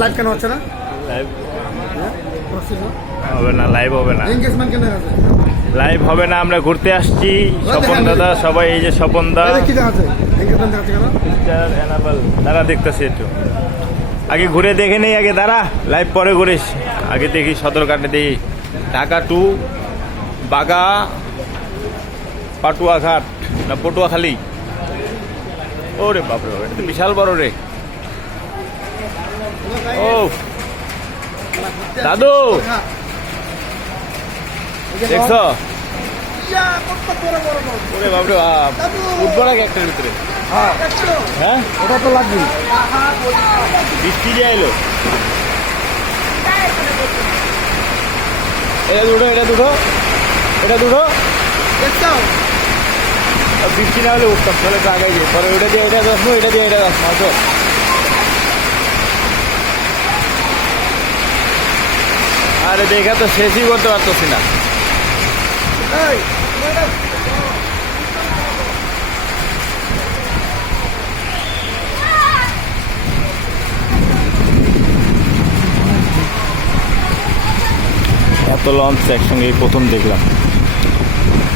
Live কেন হচ্ছে না? লাইভ হবে না, লাইভ হবে না, এনগেজমেন্ট কেন আছে? লাইভ হবে না। আমরা ঘুরতে আসছি, স্বপন দাদা সবাই, এই যে স্বপন দা, কি দেখাচ্ছে? এনগেজমেন্ট দেখাচ্ছে কেন? মিস্টার এনাবেল দাঁড়া, দেখতেছি একটু আগে ঘুরে দেখে নেই, আগে দাঁড়া, লাইভ পরে ঘুরিস, আগে দেখি সদরঘাটে দেখি ঢাকা টু বাগা পাটুয়াঘাট না পটুয়াখালী। ওরে বাপরে বাপ, এটা তো বিশাল বড় রে। ও দাদু দেখছ? ওরে বাপরে বাপ, উঠবো নাকি একটার ভিতরে? হ্যাঁ ওটা তো লাগবে। বৃষ্টি দিয়ে এলো। এটা দুটো, এটা দুটো, এটা দুটো। বৃষ্টি না হলে উঠতাম, তাহলে তো আগে পরে ওইটা দিয়ে এটা আসবো, এটা দিয়ে এটা আসবো। আসো আরে দেখা তো শেষই করতে পারতেছি না। এত লঞ্চ একসঙ্গে এই প্রথম দেখলাম,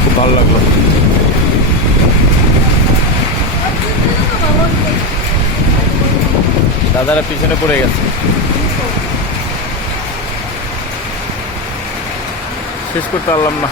খুব ভালো লাগলো। দাদারা পিছনে পড়ে গেছে, শেষ করতে পারলাম না।